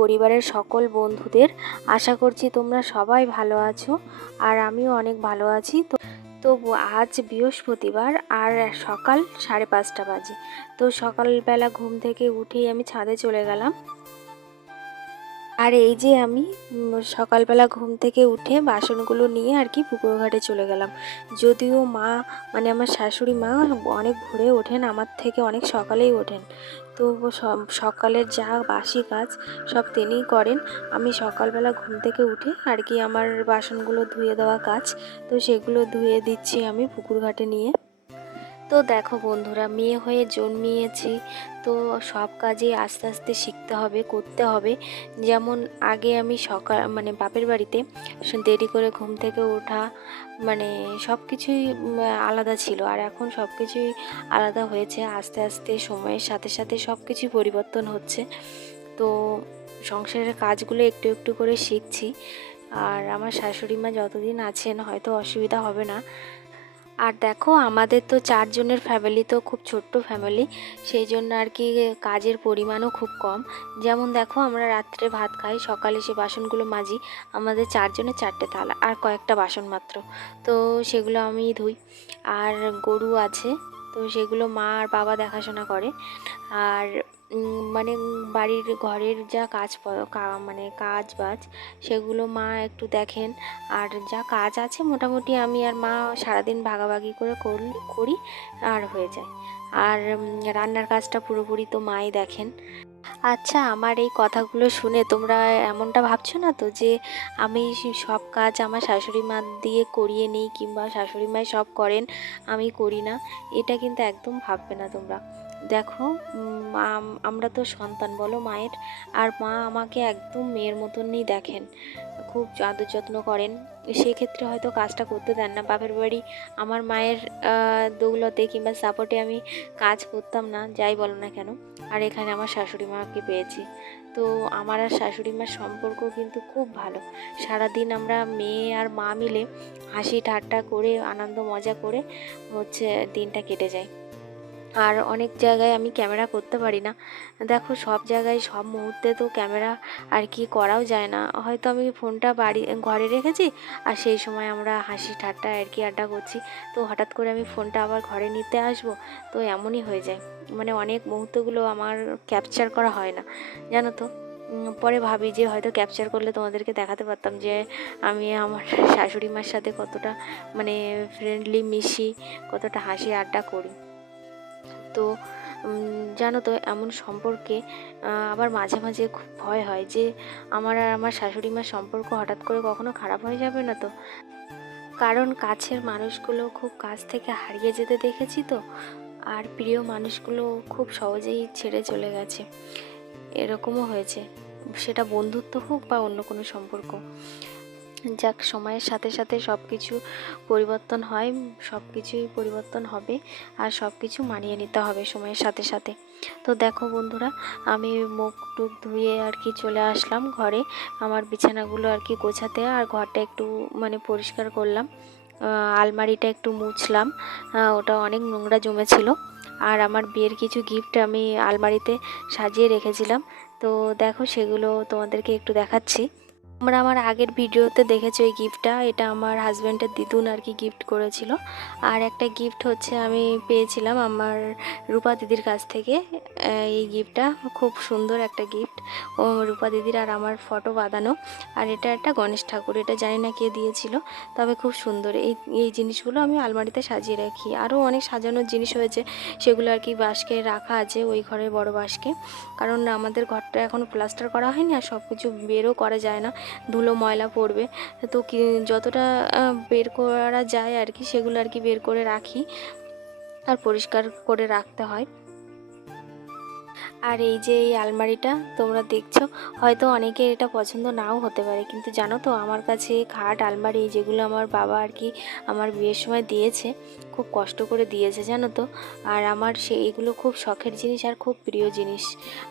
পরিবারের সকল বন্ধুদের। আশা করছি তোমরা সবাই ভালো আছো আর আমিও অনেক ভালো আছি। তো তো আজ বৃহস্পতিবার আর সকাল সাড়ে পাঁচটা বাজে। তো সকালবেলা ঘুম থেকে উঠেই আমি ছাদে চলে গেলাম। আর এই যে আমি সকালবেলা ঘুম থেকে উঠে বাসনগুলো নিয়ে আর কি পুকুর ঘাটে চলে গেলাম। যদিও মা মানে আমার শাশুড়ি মা অনেক ভোরে ওঠেন, আমার থেকে অনেক সকালেই ওঠেন। তো সকালের যা বাসি কাজ সব তিনিই করেন। আমি সকালবেলা ঘুম থেকে উঠে আর কি আমার বাসনগুলো ধুয়ে দেওয়া কাজ, তো সেগুলো ধুয়ে দিচ্ছি আমি পুকুর ঘাটে নিয়ে। তো দেখো বন্ধুরা, মেয়ে হয়ে জন্মিয়েছি, তো সব কাজে আস্তে আস্তে শিখতে হবে, করতে হবে। যেমন আগে আমি সকাল মানে বাপের বাড়িতে দেরি করে ঘুম থেকে ওঠা মানে সব কিছুই আলাদা ছিল। আর এখন সব কিছুই আলাদা হয়েছে, আস্তে আস্তে সময়ের সাথে সাথে সব কিছুই পরিবর্তন হচ্ছে। তো সংসারের কাজগুলো একটু একটু করে শিখছি। আর আমার শাশুড়ি মা যতদিন আছেন, হয়তো অসুবিধা হবে না। আর দেখো, আমাদের তো চারজনের ফ্যামিলি তো খুব ছোট্ট ফ্যামিলি সেই জন্য আর কি কাজের পরিমাণও খুব কম। যেমন দেখো, আমরা রাত্রে ভাত খাই, সকালে সে বাসনগুলো মাজি, আমাদের চারজনের চারটে থালা আর কয়েকটা বাসন মাত্র। তো সেগুলো আমি ধুই। আর গরু আছে, তো সেগুলো মা আর বাবা দেখাশোনা করে। আর মানে বাড়ির ঘরের যা কাজ মানে কাজ বাজ সেগুলো মা একটু দেখেন। আর যা কাজ আছে মোটামুটি আমি আর মা সারাদিন ভাগাভাগি করে করি আর হয়ে যায়। আর রান্নার কাজটা পুরোপুরি তো মাই দেখেন। আচ্ছা আমার এই কথাগুলো শুনে তোমরা এমনটা ভাবছ না তো যে আমি সব কাজ আমার শাশুড়ি মা দিয়ে করিয়ে নিই কিংবা শাশুড়ি মাই সব করেন, আমি করি না? এটা কিন্তু একদম ভাববে না তোমরা। দেখো আমরা তো সন্তান বলো মায়ের, আর মা আমাকে একদম মেয়ের মতনই দেখেন, খুব আদর যত্ন করেন। সেক্ষেত্রে হয়তো কাজটা করতে দেন না, বাপের বাড়ি আমার মায়ের দৌলতে কিংবা সাপোর্টে আমি কাজ করতাম না, যাই বলো না কেন। আর এখানে আমার শাশুড়ি মাকে পেয়েছি। তো আমার আর শাশুড়ি মার সম্পর্ক কিন্তু খুব ভালো। সারাদিন আমরা মেয়ে আর মা মিলে হাসি ঠাট্টা করে, আনন্দ মজা করে হচ্ছে দিনটা কেটে যায়। আর অনেক জায়গায় আমি ক্যামেরা করতে পারি না। দেখো, সব জায়গায়, সব মুহূর্তে তো ক্যামেরা আর কি করাও যায় না। হয়তো আমি ফোনটা বাড়ি, ঘরে রেখেছি আর সেই সময় আমরা হাসি ঠাট্টা আর কি আড্ডা করছি। তো হঠাৎ করে আমি ফোনটা আবার ঘরে নিতে আসব, তো এমনই হয়ে যায়। মানে অনেক মুহূর্তগুলো আমার ক্যাপচার করা হয় না। জানো তো? পরে ভাবি যে হয়তো ক্যাপচার করলে তোমাদেরকে দেখাতে পারতাম যে আমি আমার শাশুড়ি মার সাথে কতটা মানে ফ্রেন্ডলি মিশি, কতটা হাসি আড্ডা করি। তো জানো তো, এমন সম্পর্কে আবার মাঝে মাঝে খুব ভয় হয় যে, আমার আর আমার শাশুড়ি মার সম্পর্ক হঠাৎ করে কখনো খারাপ হয়ে যাবে না তো? কারণ কাছের মানুষগুলো খুব কাছ থেকে হারিয়ে যেতে দেখেছি তো, আর প্রিয় মানুষগুলো খুব সহজেই ছেড়ে চলে গেছে। এরকমও হয়েছে। সেটা বন্ধুত্ব হোক বা অন্য কোনো সম্পর্ক। যাক, সময়ের সাথে সাথে সব কিছু পরিবর্তন হয় সব কিছুই পরিবর্তন হবে আর সব কিছু মানিয়ে নিতে হবে সময়ের সাথে সাথে। তো দেখো বন্ধুরা, আমি মুখ টুক ধুয়ে আর কি চলে আসলাম ঘরে। আমার বিছানাগুলো আর কি গোছাতে আর ঘরটা একটু মানে পরিষ্কার করলাম। আলমারিটা একটু মুছলাম। ওটা অনেক নোংরা জমেছিল। আর আমার বিয়ের কিছু গিফট আমি আলমারিতে সাজিয়ে রেখেছিলাম। তো দেখো সেগুলো তোমাদেরকে একটু দেখাচ্ছি। তোমরা আমার আগের ভিডিওতে দেখেছ এই গিফটটা এটা আমার হাজব্যান্ডের দিদুন আর কি গিফট করেছিল। আর একটা গিফট হচ্ছে আমি পেয়েছিলাম আমার রূপা দিদির কাছ থেকে। এই গিফটটা খুব সুন্দর একটা গিফট ও রূপা দিদির আর আমার ফটো বাঁধানো। আর এটা একটা গণেশ ঠাকুর, এটা জানি না কে দিয়েছিল, তবে খুব সুন্দর। এই এই জিনিসগুলো আমি আলমারিতে সাজিয়ে রাখি। আরও অনেক সাজানোর জিনিস হয়েছে, সেগুলো আর কি বাসকে রাখা আছে ওই ঘরের বড় বাসকে কারণ আমাদের ঘরটা এখন প্লাস্টার করা হয়নি আর সব কিছু বেরও করা যায় না। ধুলো ময়লা পড়বে। তো যতটা বের করা যায় আর কি, সেগুলো আর কি বের করে রাখি আর পরিষ্কার করে রাখতে হয়। আর এই যে এই আলমারিটা তোমরা দেখছ, হয়তো অনেকে এটা পছন্দ নাও হতে পারে, কিন্তু জানো তো আমার কাছে খাট আলমারি যেগুলো আমার বাবা আর কি আমার বিয়ের সময় দিয়েছে খুব কষ্ট করে দিয়েছে, জানো তো? আর আমার সে, এগুলো খুব শখের জিনিস আর খুব প্রিয় জিনিস।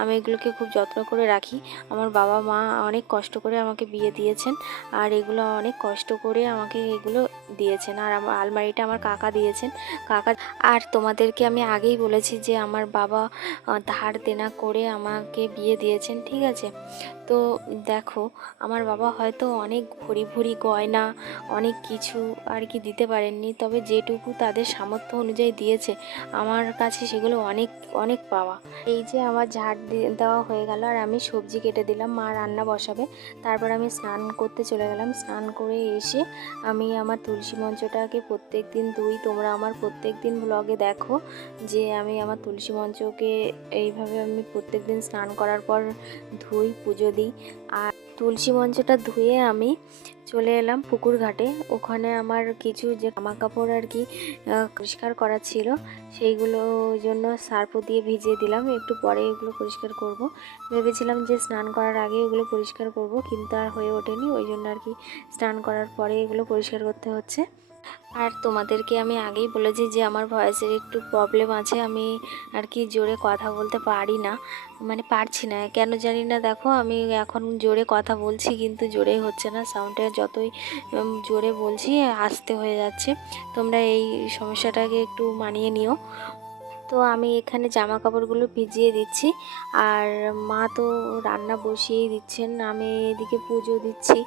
আমি এগুলোকে খুব যত্ন করে রাখি। আমার বাবা মা অনেক কষ্ট করে আমাকে বিয়ে দিয়েছেন আর এগুলো অনেক কষ্ট করে আমাকে এগুলো দিয়েছেন। আর আমার আলমারিটা আমার কাকা দিয়েছেন। কাকা, আর তোমাদেরকে আমি আগেই বলেছি যে আমার বাবা ধার দেনা করে আমাকে বিয়ে দিয়েছেন, ঠিক আছে? তো দেখো, আমার বাবা হয়তো অনেক ভরি ভরি গয়না, অনেক কিছু আর কি দিতে পারেননি, তবে যেটুকু তাদের সামর্থ্য অনুযায়ী দিয়েছে, আমার কাছে সেগুলো অনেক অনেক পাওয়া। এই যে আমার ঝাড় দেওয়া হয়ে গেল, আর আমি সবজি কেটে দিলাম, মা রান্না বসাবে, তারপর আমি স্নান করতে চলে গেলাম, স্নান করে এসে আমি আমার তুলসী মঞ্চটাকে প্রত্যেক দিন ধুই, তোমরা আমার প্রত্যেক দিন ব্লগে দেখো যে আমি আমার তুলসী মঞ্চকে এইভাবে আমি প্রত্যেক দিন স্নান করার পর ধুই, পুজো দিই। আর তুলসী মঞ্চটা ধুয়ে আমি চলে এলাম পুকুর ঘাটে। ওখানে আমার কিছু যে জামা কাপড় আর কি পরিষ্কার করা ছিল, সেইগুলো জন্য সার্ফ দিয়ে ভিজিয়ে দিলাম। একটু পরে এগুলো পরিষ্কার করব। ভেবেছিলাম যে স্নান করার আগে এগুলো পরিষ্কার করব, কিন্তু আর হয়ে ওঠেনি। ওই জন্য আর কি স্নান করার পরে এগুলো পরিষ্কার করতে হচ্ছে। আর তোমাদেরকে আমি আগেই বলেছি যে আমার ভয়েসের একটু প্রবলেম আছে, আমি আর কি জোরে কথা বলতে পারি না। মানে পারছি না। কেন জানি না, দেখো আমি এখন জোরে কথা বলছি কিন্তু জোরেই হচ্ছে না। সাউন্ডটা যতই জোরে বলছি, আসতে হয়ে যাচ্ছে। তোমরা এই সমস্যাটাকে একটু মানিয়ে নিও। তো আমি এখানে জামা কাপড়গুলো ভিজিয়ে দিচ্ছি। আর মা তো রান্না বসিয়েই দিচ্ছেন, আমি এদিকে পুজো দিচ্ছি।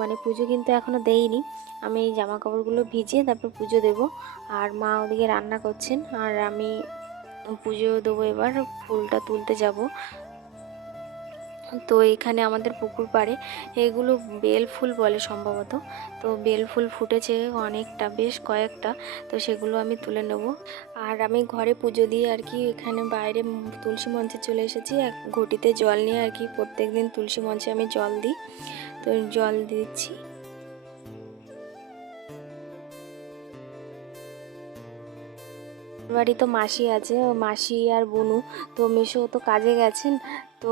মানে পুজো কিন্তু এখনও দেইনি। আমি জামা কাপড়গুলো ভিজিয়ে তারপর পুজো দেব। আর মা ওদিকে রান্না করছেন, আর আমি পুজো দেবো এবার, ফুলটা তুলতে যাব। তো এখানে আমাদের পুকুর পাড়ে এগুলো বেল ফুল বলে সম্ভবত। তো বেল ফুল ফুটেছে অনেকটা, বেশ কয়েকটা। তো সেগুলো আমি তুলে নেব। আর আমি ঘরে পুজো দিয়ে আর কি এখানে বাইরে তুলসী মঞ্চে চলে এসেছি। এক ঘটিতে জল নিয়ে আর কি প্রত্যেক দিন তুলসী মঞ্চে আমি জল দিই। তো জল দিচ্ছি। বাড়ি তো মাসি আছে মাসি আর বুনু। তো মেশো তো কাজে গেছেন, তো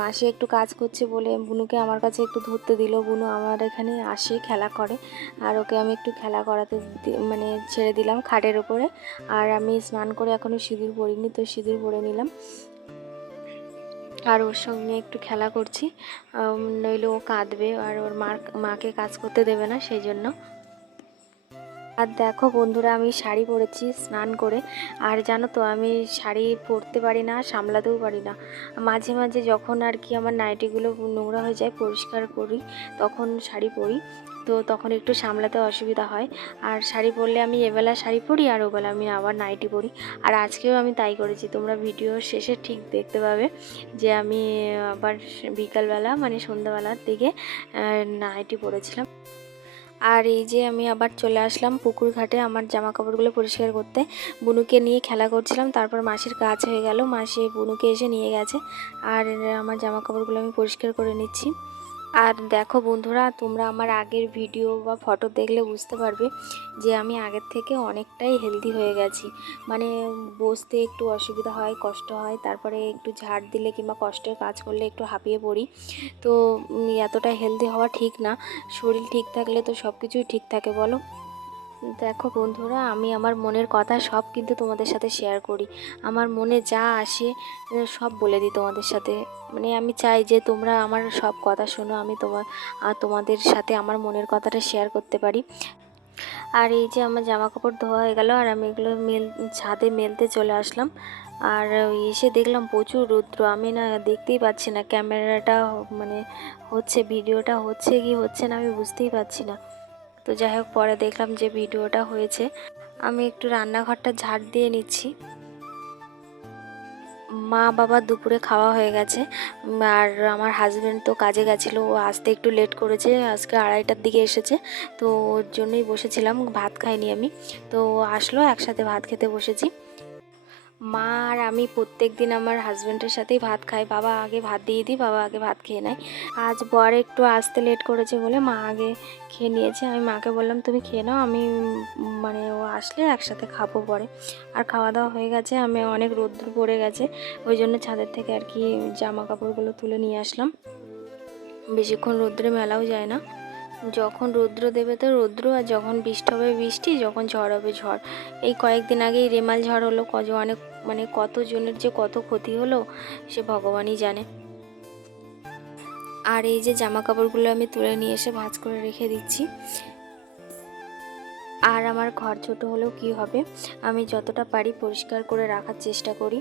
মাসি একটু কাজ করছে বলে বুনুকে আমার কাছে একটু ধরতে দিল। বুনু আমার এখানে আসে, খেলা করে। আর ওকে আমি একটু খেলা করাতে মানে ছেড়ে দিলাম খাটের ওপরে। আর আমি স্নান করে এখনও সিঁদুর পরিনি তো সিঁদুর পরে নিলাম। আর ওর সঙ্গে একটু খেলা করছি। নইলে ও কাঁদবে আর ওর মার, মাকে কাজ করতে দেবে না, সেই জন্য। আর দেখো বন্ধুরা, আমি শাড়ি পরেছি স্নান করে। আর জানো তো, আমি শাড়ি পরতে পারি না, সামলাতেও পারি না। মাঝে মাঝে যখন আর কি আমার নাইটিগুলো নোংরা হয়ে যায়, পরিষ্কার করি, তখন শাড়ি পরি। তো তখন একটু সামলাতে অসুবিধা হয়। আর শাড়ি পরলে আমি এবেলা শাড়ি পরি, আর ওবেলা আমি আবার নাইটি পরি। আর আজকেও আমি তাই করেছি, তোমরা ভিডিও শেষে ঠিক দেখতে পাবে যে আমি আবার বিকালবেলা মানে সন্ধ্যাবেলার দিকে নাইটি পরেছিলাম। আর এই যে আমি আবার চলে আসলাম পুকুর ঘাটে আমার জামা কাপড়গুলো পরিষ্কার করতে। বুনুকে নিয়ে খেলা করছিলাম, তারপর মাসির কাজ হয়ে গেল। মাসি বুনুকে এসে নিয়ে গেছে, আর আমার জামা কাপড়গুলো আমি পরিষ্কার করে নিচ্ছি। আর দেখো বন্ধুরা, তোমরা আমার আগের ভিডিও বা ফটো দেখলে বুঝতে পারবে যে আমি আগের থেকে অনেকটাই হেলদি হয়ে গেছি। মানে বসতে একটু অসুবিধা হয়, কষ্ট হয়, তারপরে একটু ঝাড় দিলে কিংবা কষ্টের কাজ করলে একটু হাঁপিয়ে পড়ি। তো এতটা হেলদি হওয়া ঠিক না। শরীর ঠিক থাকলে তো সব কিছুই ঠিক থাকে, বলো? দেখো বন্ধুরা, আমি আমার মনের কথা সব কিন্তু তোমাদের সাথে শেয়ার করি। আমার মনে যা আসে সব বলে দিই তোমাদের সাথে। মানে আমি চাই যে তোমরা আমার সব কথা শোনো, আমি তোমার আর তোমাদের সাথে আমার মনের কথাটা শেয়ার করতে পারি। আর এই যে আমার জামা কাপড় ধোয়া হয়ে গেল, আর আমি এগুলো মেল, ছাদে মেলতে চলে আসলাম। আর এসে দেখলাম প্রচুর রৌদ্র। আমি না দেখতেই পাচ্ছি না, ক্যামেরাটা মানে হচ্ছে, ভিডিওটা হচ্ছে কি হচ্ছে না আমি বুঝতেই পারছি না। তো যাই হোক পরে দেখলাম যে ভিডিওটা হয়েছে। আমি একটু রান্নাঘরটা ঝাড় দিয়ে নিচ্ছি। মা বাবা দুপুরে খাওয়া হয়ে গেছে। আর আমার হাজব্যান্ড তো কাজে গেছিল, ও আসতে একটু লেট করেছে, আজকে আড়াইটার দিকে এসেছে। তো ওর জন্যই বসেছিলাম, ভাত খাইনি আমি। তো আসলো, একসাথে ভাত খেতে বসেছি। মা আর আমি প্রত্যেক দিন আমার হাজব্যান্ডের সাথেই ভাত খাই। বাবা আগে ভাত দিয়ে দিই, বাবা আগে ভাত খেয়ে নেয়। আজ বর একটু আসতে লেট করেছে বলে মা আগে খেয়ে নিয়েছে। আমি মাকে বললাম, তুমি খেয়ে নাও, আমি মানে ও আসলে একসাথে খাব পরে। আর খাওয়া দাওয়া হয়ে গেছে, আমি অনেক রোদ্র পড়ে গেছে। ওই জন্য ছাদের থেকে আর কি জামা কাপড়গুলো তুলে নিয়ে আসলাম। বেশিক্ষণ রোদ্রে মেলাও যায় না। যখন রৌদ্র দেবে তো রৌদ্র, আর যখন বৃষ্টি হবে বৃষ্টি, যখন ঝড় হবে ঝড়। এই কয়েকদিন আগেই রেমাল ঝড় হলো কজ অনেক মানে কতজনের যে কত ক্ষতি হলো, সে ভগবানই জানে। আর এই যে জামা কাপড়গুলো আমি তুলে নিয়ে এসে ভাঁজ করে রেখে দিচ্ছি। আর আমার ঘর ছোট হলেও কি হবে, আমি যতটা পারি পরিষ্কার করে রাখার চেষ্টা করি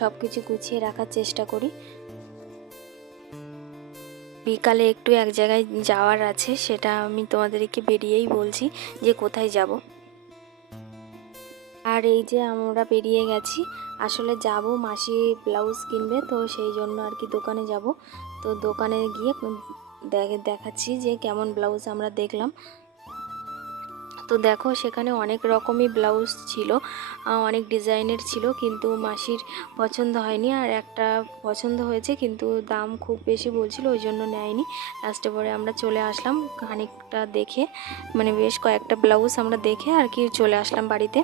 সব কিছু গুছিয়ে রাখার চেষ্টা করি। বিকালে একটু এক জায়গায় যাওয়ার আছে, সেটা আমি তোমাদেরকে বেরিয়েই বলছি যে কোথায় যাব। আর এই যে আমরা বেরিয়ে গেছি, আসলে যাব মাসি ব্লাউজ কিনবে, তো সেই জন্য আর কি দোকানে যাব। তো দোকানে গিয়ে দেখে, দেখাচ্ছি যে কেমন ব্লাউজ আমরা দেখলাম। তো দেখো সেখানে অনেক রকমই ব্লাউজ ছিল অনেক ডিজাইনের ছিল, কিন্তু মাসির পছন্দ হয়নি আর একটা পছন্দ হয়েছে, কিন্তু দাম খুব বেশি বলছিল, ওই জন্য নেয়নি। লাস্টে পরে আমরা চলে আসলাম খানিকটা দেখে মানে বেশ কয়েকটা ব্লাউজ আমরা দেখে আর কি চলে আসলাম বাড়িতে।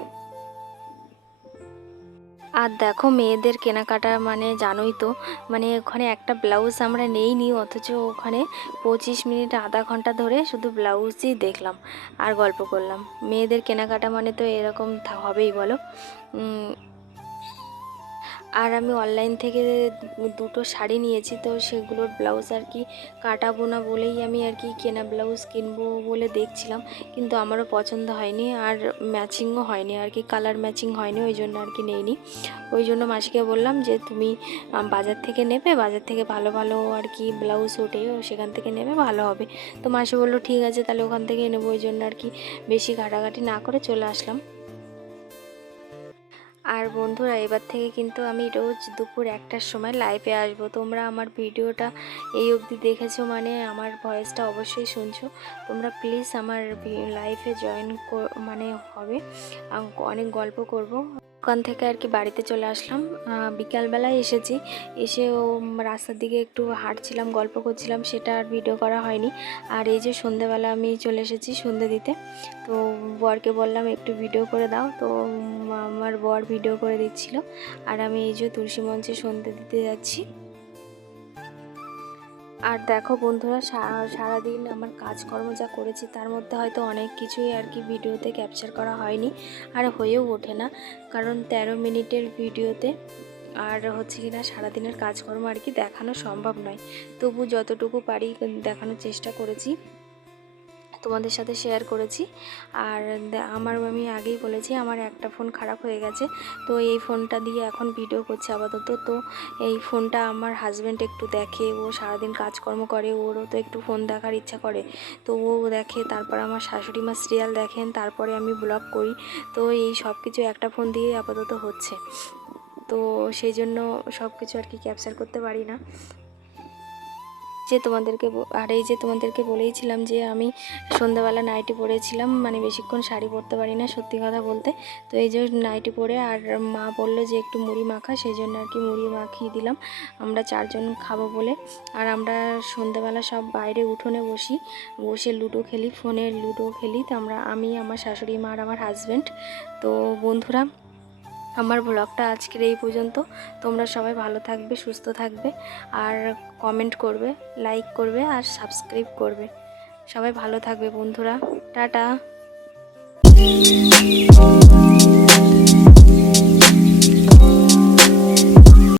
আর দেখো মেয়েদের কেনাকাটা মানে জানোই তো মানে ওখানে একটা ব্লাউজ আমরা নেই নি অথচ ওখানে পঁচিশ মিনিট, আধা ঘণ্টা ধরে শুধু ব্লাউজই দেখলাম আর গল্প করলাম। মেয়েদের কেনাকাটা মানে তো এরকম হবেই বলো। আর আমি অনলাইন থেকে দুটো শাড়ি নিয়েছি, তো সেগুলোর ব্লাউজ আর কি কাটাবো না বলেই আমি আর কি কেনা ব্লাউজ কিনবো বলে দেখছিলাম, কিন্তু আমারও পছন্দ হয়নি আর ম্যাচিংও হয়নি আর কি কালার ম্যাচিং হয়নি, ওই জন্য আর কি নেইনি। ওই জন্য মাসিকে বললাম যে, তুমি বাজার থেকে নেবে, বাজার থেকে ভালো ভালো আর কি ব্লাউজ ওঠে সেখান থেকে নেবে, ভালো হবে। তো মাসি বলল, ঠিক আছে, তাহলে ওখান থেকে নেব। ওই জন্য আর কি বেশি ঘাটাঘাটি না করে চলে আসলাম। আর বন্ধুরা, এবার থেকে কিন্তু আমি রোজ দুপুর একটার সময় লাইভে আসব। তোমরা আমার ভিডিওটা এই অবধি দেখেছ মানে আমার ভয়েসটা অবশ্যই শুনছো। তোমরা প্লিজ আমার লাইফে জয়েন মানে হবে। অনেক গল্প করব। ওখান থেকে আর কি বাড়িতে চলে আসলাম। বিকালবেলায় এসেছি। এসে ও রাস্তার দিকে একটু হাঁটছিলাম, গল্প করছিলাম, সেটা আর ভিডিও করা হয়নি। আর এই যে সন্ধেবেলা আমি চলে এসেছি সন্ধে দিতে। তো বরকে বললাম, একটু ভিডিও করে দাও। তো আমার বর ভিডিও করে দিচ্ছিল। আর আমি এই যে তুলসী মঞ্চে সন্ধে দিতে যাচ্ছি। আর দেখো বন্ধুরা সারাদিন আমার কাজকর্ম যা করেছি তার মধ্যে হয়তো অনেক কিছুই আর কি ভিডিওতে ক্যাপচার করা হয়নি আর হয়েও ওঠে না। কারণ তেরো মিনিটের ভিডিওতে আর হচ্ছে কি না, সারাদিনের কাজকর্ম আর কি দেখানো সম্ভব নয়। তবু যতটুকু পারি দেখানোর চেষ্টা করেছি। তোমাদের সাথে শেয়ার করেছি। আর আমার আমি আগেই বলেছি, আমার একটা ফোন খারাপ হয়ে গেছে। তো এই ফোনটা দিয়ে এখন ভিডিও করছে আপাতত। তো এই ফোনটা আমার হাজব্যান্ড একটু দেখে, ও সারাদিন কাজকর্ম করে, ওরও তো একটু ফোন দেখার ইচ্ছা করে। তো ও দেখে, তারপর আমার শাশুড়ি মা সিরিয়াল দেখেন, তারপরে আমি ব্লগ করি। তো এই সব কিছু একটা ফোন দিয়ে আপাতত হচ্ছে। তো সেই জন্য সব কিছু আর কি ক্যাপচার করতে পারি না। যে তোমাদেরকে আর এই যে তোমাদেরকে বলেইছিলাম যে আমি সন্ধ্যাবেলা নাইটি পরেছিলাম মানে বেশিক্ষণ শাড়ি পরতে পারি না সত্যি কথা বলতে। তো এই যে নাইটি পরে আর মা বলল যে একটু মুড়ি মাখা সেই জন্য আর কি মুড়ি মাখিয়ে দিলাম। আমরা চারজন খাব বলে। আর আমরা সন্ধ্যাবেলা সব বাইরে উঠোনে বসি, বসে লুডো খেলি, ফোনে লুডো খেলি। তো আমরা, আমি, আমার শাশুড়ি মা আর আমার হাজব্যান্ড তো বন্ধুরা আমার ব্লগটা আজকের এই পর্যন্ত। তোমরা সবাই ভালো থাকবে, সুস্থ থাকবে, আর কমেন্ট করবে লাইক করবে, আর সাবস্ক্রাইব করবে। সবাই ভালো থাকবে বন্ধুরা। টাটা।